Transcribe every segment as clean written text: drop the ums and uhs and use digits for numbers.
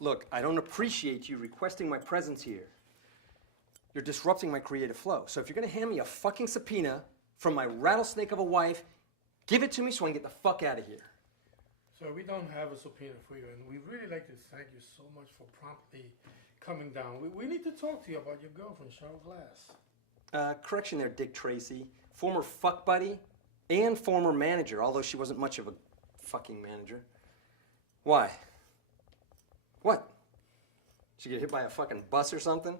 Look, I don't appreciate you requesting my presence here. You're disrupting my creative flow. So if you're gonna hand me a fucking subpoena from my rattlesnake of a wife, give it to me so I can get the fuck out of here. Sir, we don't have a subpoena for you, and we'd really like to thank you so much for promptly coming down. We need to talk to you about your girlfriend, Cheryl Glass. Correction there, Dick Tracy. Former fuck buddy and former manager, although she wasn't much of a fucking manager. Why? What? She get hit by a fucking bus or something?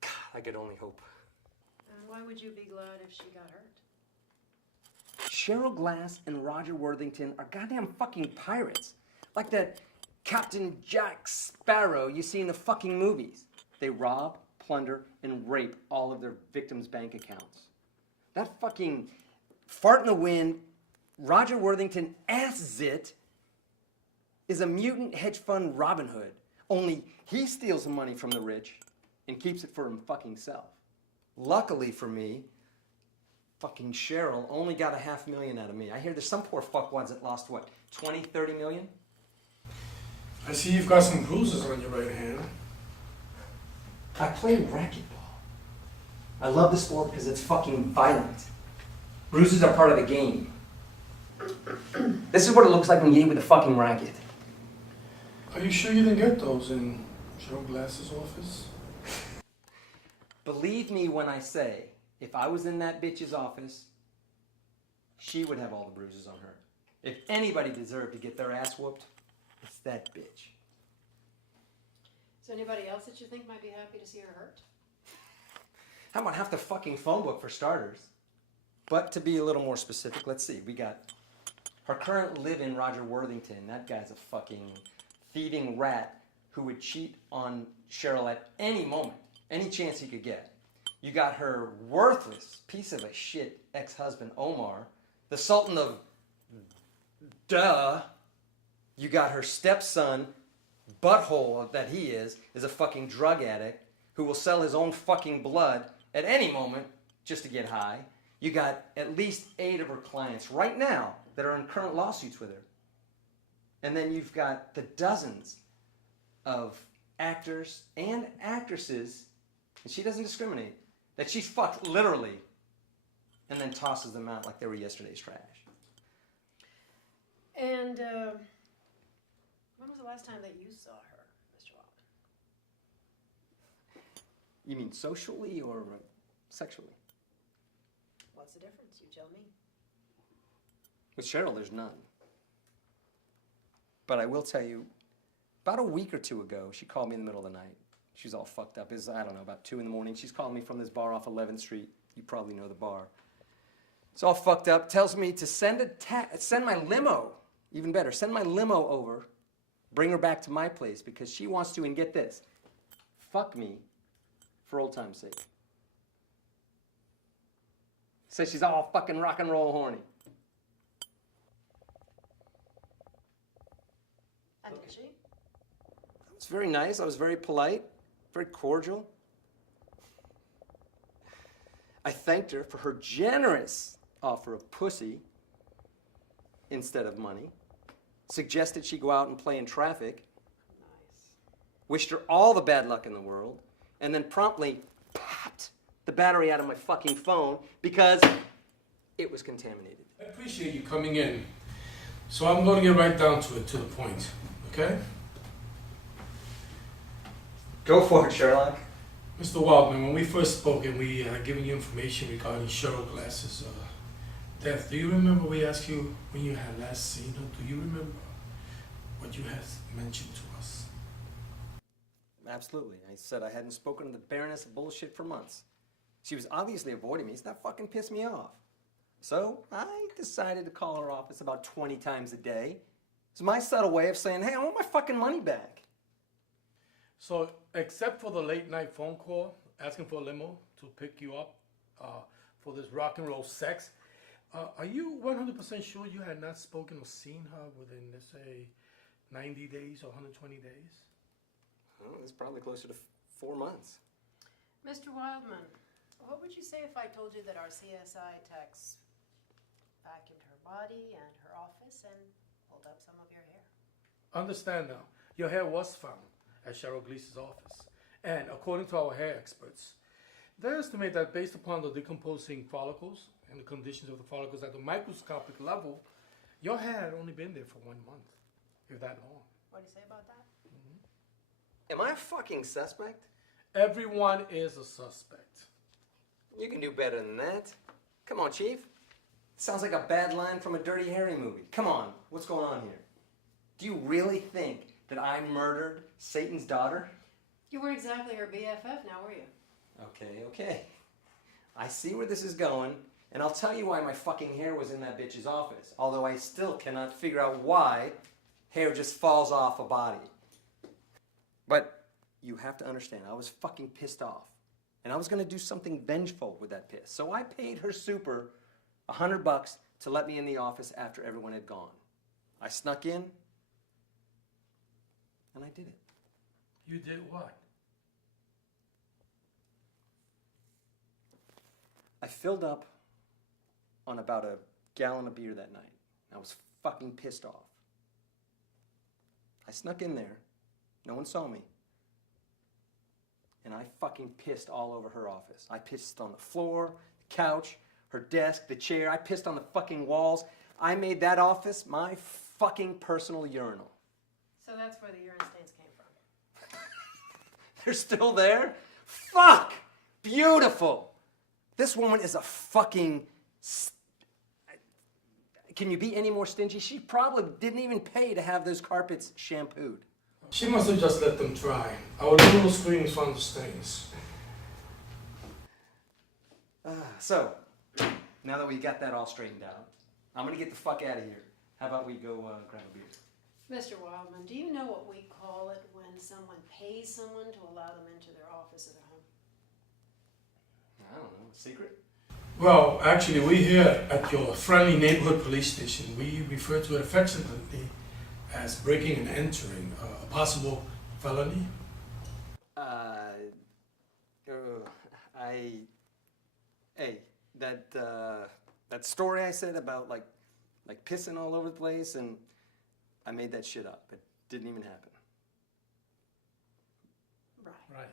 God, I could only hope. And why would you be glad if she got hurt? Cheryl Glass and Roger Worthington are goddamn fucking pirates. Like that Captain Jack Sparrow you see in the fucking movies. They rob, plunder, and rape all of their victims' bank accounts. That fucking fart in the wind, Roger Worthington ass-zit is a mutant hedge fund Robin Hood. Only he steals the money from the rich and keeps it for him fucking self. Luckily for me, fucking Cheryl only got $500,000 out of me. I hear there's some poor fuckwads that lost, what, 20, 30 million? I see you've got some bruises on your right hand. I play racquetball. I love the sport because it's fucking violent. Bruises are part of the game. This is what it looks like when you eat with a fucking racket. Are you sure you didn't get those in Cheryl Glass's office? Believe me when I say, if I was in that bitch's office, she would have all the bruises on her. If anybody deserved to get their ass whooped, it's that bitch. Is there anybody else that you think might be happy to see her hurt? How about half the fucking phone book for starters? But to be a little more specific, let's see. We got her current live-in, Roger Worthington. That guy's a fucking thieving rat who would cheat on Cheryl at any moment, any chance he could get. You got her worthless piece of a shit ex-husband, Omar, the Sultan of duh. You got her stepson, butthole that he is a fucking drug addict who will sell his own fucking blood at any moment just to get high. You got at least 8 of her clients right now that are in current lawsuits with her. And then you've got the dozens of actors and actresses, and she doesn't discriminate, that she's fucked literally and then tosses them out like they were yesterday's trash. And when was the last time that you saw her, Mr. Wildman? You mean socially or sexually? What's the difference? You tell me. With Cheryl, there's none. But I will tell you, about a week or two ago, she called me in the middle of the night. She's all fucked up. It's, I don't know, about 2 in the morning. She's calling me from this bar off 11th Street. You probably know the bar. It's all fucked up. Tells me to send my limo, even better, send my limo over, bring her back to my place because she wants to, and get this, fuck me for old time's sake. Says she's all fucking rock and roll horny. And did she? It was very nice. I was very polite, very cordial. I thanked her for her generous offer of pussy instead of money. Suggested she go out and play in traffic. Nice. Wished her all the bad luck in the world. And then promptly popped the battery out of my fucking phone because it was contaminated. I appreciate you coming in. So I'm going to get right down to it, to the point, okay? Go for it, Sherlock. Mr. Wildman, when we first spoke and we given you information regarding Cheryl Glass's death, do you remember we asked you when you had last seen her? Do you remember what you had mentioned to us? Absolutely. I said I hadn't spoken to the Baroness of bullshit for months. She was obviously avoiding me, so that fucking pissed me off. So I decided to call her office about 20 times a day. It's my subtle way of saying, hey, I want my fucking money back. So, except for the late night phone call asking for a limo to pick you up for this rock and roll sex, are you 100% sure you had not spoken or seen her within, let's say, 90 days or 120 days? Well, it's probably closer to 4 months. Mr. Wildman, what would you say if I told you that our CSI techs vacuumed her body and her office and pulled up some of your hair? Understand now, your hair was found. at Cheryl Glease's office. And according to our hair experts, they estimate that based upon the decomposing follicles and the conditions of the follicles at the microscopic level, your hair had only been there for 1 month, if that long. What do you say about that? Am I a fucking suspect? Everyone is a suspect. You can do better than that. Come on, Chief. Sounds like a bad line from a Dirty Harry movie. Come on, what's going on here? Do you really think that I murdered Satan's daughter? You weren't exactly her BFF, now were you? Okay. I see where this is going, and I'll tell you why my fucking hair was in that bitch's office. Although I still cannot figure out why hair just falls off a body. But you have to understand, I was fucking pissed off. And I was gonna do something vengeful with that piss. So I paid her super $100 to let me in the office after everyone had gone. I snuck in, and I did it. You did what? I filled up on about a gallon of beer that night. I was fucking pissed off. I snuck in there. No one saw me. And I fucking pissed all over her office. I pissed on the floor, the couch, her desk, the chair. I pissed on the fucking walls. I made that office my fucking personal urinal. So that's where the urine stains came from. They're still there? Fuck! Beautiful! This woman is a fucking... Can you be any more stingy? She probably didn't even pay to have those carpets shampooed. She must have just let them dry. Our little screams found the stains. So, now that we got that all straightened out, I'm gonna get the fuck out of here. How about we go grab a beer? Mr. Wildman, do you know what we call it when someone pays someone to allow them into their office at a home? I don't know, a secret? Well, actually, we here at your friendly neighborhood police station, we refer to it affectionately as breaking and entering, a possible felony. Hey, that story I said about like pissing all over the place, and I made that shit up. It didn't even happen. Right. Right.